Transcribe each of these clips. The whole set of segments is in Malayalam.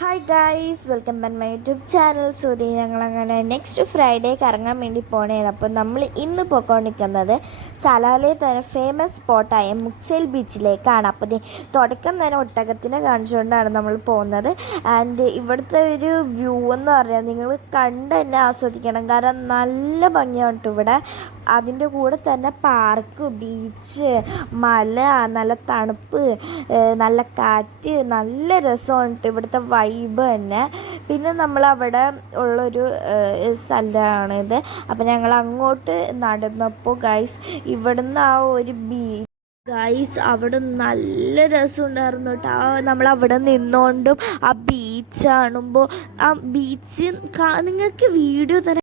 Hi guys welcome back my YouTube channel Sudhi ഞങ്ങളങ്ങനെ നെക്സ്റ്റ് ഫ്രൈഡേ കറങ്ങാൻ വേണ്ടി പോണേണ്. അപ്പോൾ നമ്മൾ ഇന്ന് പോയിക്കൊണ്ടിരിക്കുന്നത് സലാലെ തന്നെ ഫേമസ് സ്പോട്ടായ മുക്സേൽ ബീച്ചിലേക്കാണ് അപ്പോൾ തുടക്കം തന്നെ ഒട്ടകത്തിനെ കാണിച്ചുകൊണ്ടാണ് നമ്മൾ പോകുന്നത്. ആൻഡ് ഇവിടുത്തെ ഒരു വ്യൂ എന്ന് പറയാം നിങ്ങൾ കണ്ട് തന്നെ ആസ്വദിക്കണം. കാരണം നല്ല ഭംഗിയാണ് ഇവിടെ. അതിന്റെ കൂടെ തന്നെ പാർക്ക് ബീച്ച് മല നല്ല തണുപ്പ് നല്ല കാറ്റ് നല്ല രസമാണ് ഇവിടുത്തെ ഇവിടുത്തെ വൈബ് തന്നെ. പിന്നെ നമ്മൾ അവിടെ ഉള്ളൊരു സ്ഥലമാണിത് അപ്പം ഞങ്ങൾ അങ്ങോട്ട് നടന്നപ്പോൾ ഗൈസ് ഇവിടുന്ന് ആ ഒരു ബീ ഗൈസ് അവിടെ നല്ല രസമുണ്ടായിരുന്നു കേട്ടോ നമ്മൾ അവിടെ നിന്നുകൊണ്ടും ആ ബീച്ച് കാണുമ്പോൾ ആ ബീച്ച് നിങ്ങൾക്ക് വീഡിയോ തന്നെ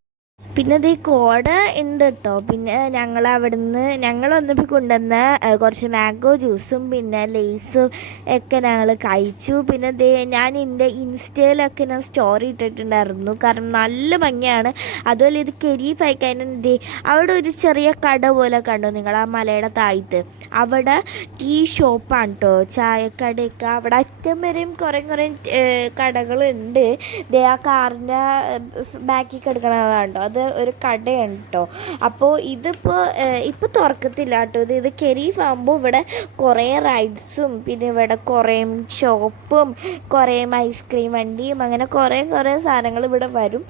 പിന്നെ ഇത് കോട ഉണ്ട് കേട്ടോ പിന്നെ ഞങ്ങൾ അവിടുന്ന് ഞങ്ങൾ വന്നപ്പോൾ കൊണ്ടുവന്ന കുറച്ച് മാംഗോ ജ്യൂസും പിന്നെ ലേസും ഒക്കെ ഞങ്ങൾ കഴിച്ചു. പിന്നെ ദേ ഞാൻ എന്റെ ഇൻസ്റ്റയിലൊക്കെ ഞാൻ സ്റ്റോറി ഇട്ടിട്ടുണ്ടായിരുന്നു. കാരണം നല്ല ഭംഗിയാണ്. അതുപോലെ ഇത് കെരീഫ് അയക്കാനും ദേ അവിടെ ഒരു ചെറിയ കട പോലെ കണ്ടു നിങ്ങൾ ആ മലയുടെ താഴത്ത്? അവിടെ ടീ ഷോപ്പാണ് കേട്ടോ ചായക്കടയൊക്കെ. അവിടെ അറ്റം വരെയും കുറേ കുറേ കടകളുണ്ട്. ദേ ആ കാറിന്റെ ബാക്കിൽ കേട്ടോ അത് ഒരു കടയാണ് കേട്ടോ അപ്പോൾ ഇതിപ്പോൾ ഇപ്പോൾ തുറക്കത്തില്ല കേട്ടോ ഇത് ഇത് കെരീഫ് ആകുമ്പോൾ ഇവിടെ കുറേ റൈഡ്സും പിന്നെ ഇവിടെ കുറേ ഷോപ്പും കുറേ ഐസ്ക്രീം വണ്ടിയും അങ്ങനെ കുറേ കുറേ സാധനങ്ങൾ ഇവിടെ വരും.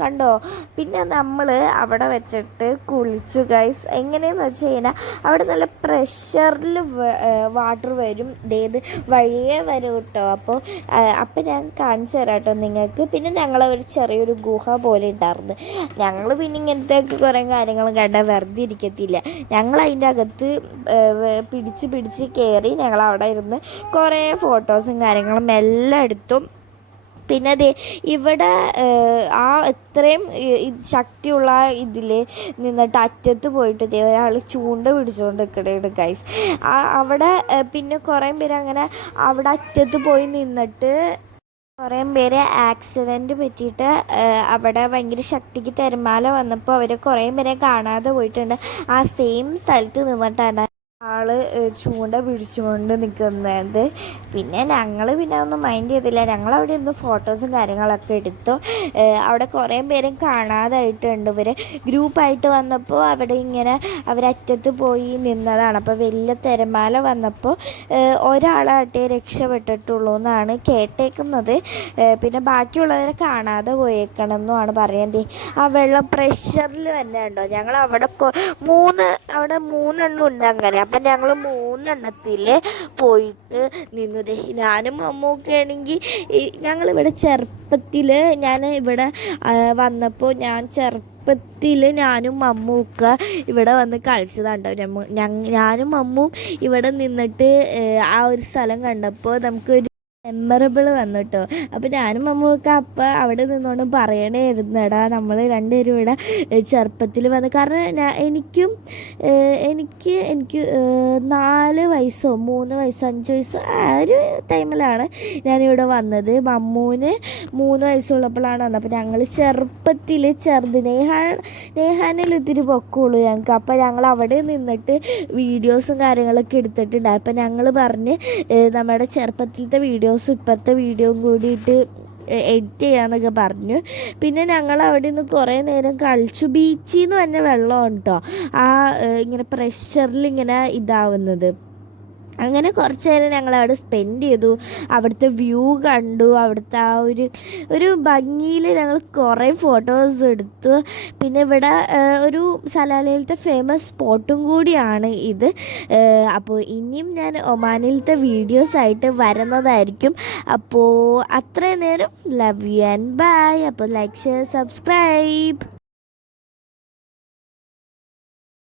കണ്ടോ? പിന്നെ നമ്മൾ അവിടെ വെച്ചിട്ട് കുളിച്ചു ഗൈസ് എങ്ങനെയെന്ന് വെച്ച് കഴിഞ്ഞാൽ അവിടെ നല്ല പ്രഷറിൽ വാട്ടർ വരും. ഇതേത് വഴിയേ വരും കേട്ടോ അപ്പോൾ അപ്പം ഞാൻ കാണിച്ചു തരാം കേട്ടോ നിങ്ങൾക്ക്. പിന്നെ ഞങ്ങളെ ഒരു ചെറിയൊരു ഗുഹ പോലെ ഉണ്ടായിരുന്നു. ഞങ്ങൾ പിന്നെ ഇങ്ങനത്തെ കുറേ കാര്യങ്ങളും കണ്ട വെറുതെ ഇരിക്കത്തില്ല. ഞങ്ങൾ അതിന്റെ അകത്ത് പിടിച്ച് പിടിച്ച് കയറി ഞങ്ങൾ അവിടെ ഇരുന്ന് കുറേ ഫോട്ടോസും കാര്യങ്ങളും എല്ലാം എടുത്തും. പിന്നെ അതെ ഇവിടെ ആ ഇത്രയും ശക്തിയുള്ള ഇതിൽ നിന്നിട്ട് അറ്റത്ത് പോയിട്ട് ദേ ഒരാൾ ചൂണ്ട പിടിച്ചുകൊണ്ട് നിൽക്കണേണ് ഗൈസ് അവിടെ പിന്നെ കുറേ പേര് അങ്ങനെ അവിടെ അറ്റത്ത് പോയി നിന്നിട്ട് കുറേ പേര് ആക്സിഡന്റ് പറ്റിയിട്ട് അവിടെ ഭയങ്കര ശക്തിക്ക് തിരമാല വന്നപ്പോൾ അവർ കുറേ പേരെ കാണാതെ പോയിട്ടുണ്ട്. ആ സെയിം സ്ഥലത്ത് നിന്നിട്ടാണ് ആൾ ചൂണ്ട പിടിച്ചുകൊണ്ട് നിൽക്കുന്നത് പിന്നെ ഞങ്ങൾ പിന്നെ ഒന്നും മൈൻഡ് ചെയ്തില്ല. ഞങ്ങൾ അവിടെ നിന്ന് ഫോട്ടോസും കാര്യങ്ങളൊക്കെ എടുത്തു. അവിടെ കുറേ പേരും കാണാതായിട്ടുണ്ട്. ഇവർ ഗ്രൂപ്പായിട്ട് വന്നപ്പോൾ അവിടെ ഇങ്ങനെ അവരറ്റത്ത് പോയി നിന്നതാണ്. അപ്പോൾ വലിയ തിരമാല വന്നപ്പോൾ ഒരാളാട്ടെ രക്ഷപ്പെട്ടിട്ടുള്ളൂ എന്നാണ് കേട്ടേക്കുന്നത്. പിന്നെ ബാക്കിയുള്ളവരെ കാണാതെ പോയേക്കണം പറയുന്നത് ആ വെള്ളം പ്രഷറിൽ തന്നെ ഉണ്ടോ? ഞങ്ങൾ അവിടെ മൂന്ന് അവിടെ മൂന്നെണ്ണം ഉണ്ട് അങ്ങനെ. അപ്പം ഞങ്ങൾ മൂന്നെണ്ണത്തിൽ പോയിട്ട് നിന്നു. ഞാനും അമ്മൊക്കെ ആണെങ്കിൽ ഞങ്ങളിവിടെ ചെറുപ്പത്തിൽ ഞാൻ ഇവിടെ വന്നപ്പോൾ ഞാൻ ചെറുപ്പം ചെറുപ്പത്തിൽ ഞാനും അമ്മൂക്ക ഇവിടെ വന്ന് കളിച്ചതാണ്ടാവും ഞാനും മമ്മും ഇവിടെ നിന്നിട്ട് ആ ഒരു സ്ഥലം കണ്ടപ്പോൾ നമുക്കൊരു മെമ്മറബിൾ വന്നു കേട്ടോ അപ്പോൾ ഞാനും മമ്മൂക്ക അപ്പം അവിടെ നിന്നുകൊണ്ട് പറയണേരുന്നടാ നമ്മൾ രണ്ടുപേരും ഇവിടെ ചെറുപ്പത്തിൽ വന്ന്. കാരണം എനിക്കും എനിക്ക് എനിക്ക് നാല് വയസ്സോ മൂന്ന് വയസ്സോ അഞ്ച് വയസ്സോ ആ ഒരു ടൈമിലാണ് ഞാനിവിടെ വന്നത്. മമ്മൂന് മൂന്ന് വയസ്സുള്ളപ്പോഴാണ് വന്നത്. അപ്പോൾ ഞങ്ങൾ ചെറുപ്പത്തിൽ ചെറുത് നേഹാൻ നേഹാനിൽ ഒത്തിരി പൊക്കുള്ളൂ ഞങ്ങൾക്ക് അപ്പോൾ ഞങ്ങൾ അവിടെ നിന്നിട്ട് വീഡിയോസും കാര്യങ്ങളൊക്കെ എടുത്തിട്ടുണ്ടായി അപ്പോൾ ഞങ്ങൾ പറഞ്ഞ് നമ്മുടെ ചെറുപ്പത്തിലത്തെ വീഡിയോസും ഇപ്പോഴത്തെ വീഡിയോയും കൂടിയിട്ട് എഡിറ്റ് ചെയ്യാന്നൊക്കെ പറഞ്ഞു. പിന്നെ ഞങ്ങൾ അവിടെ നിന്ന് കുറേ നേരം കളിച്ചു. ബീച്ചിൽ നിന്ന് തന്നെ വെള്ളമാണ് കേട്ടോ ആ ഇങ്ങനെ പ്രഷറിൽ ഇങ്ങനെ ഇതാവുന്നത്. അങ്ങനെ കുറച്ച് നേരം ഞങ്ങൾ അവിടെ സ്പെൻഡ് ചെയ്തു. അവിടുത്തെ വ്യൂ കണ്ടു. അവിടുത്തെ ആ ഒരു ഒരു ഭംഗിയിൽ ഞങ്ങൾ കുറേ ഫോട്ടോസ് എടുത്തു. പിന്നെ ഇവിടെ ഒരു സലാലയിലത്തെ ഫേമസ് സ്പോട്ടും കൂടിയാണ് ഇത്. അപ്പോൾ ഇനിയും ഞാൻ ഒമാനിലത്തെ വീഡിയോസ് ആയിട്ട് വരുന്നതായിരിക്കും. അപ്പോൾ അത്രയും നേരം ലവ് യു ആൻഡ് ബൈ അപ്പോൾ ലൈക്ക് ഷെയർ സബ്സ്ക്രൈബ്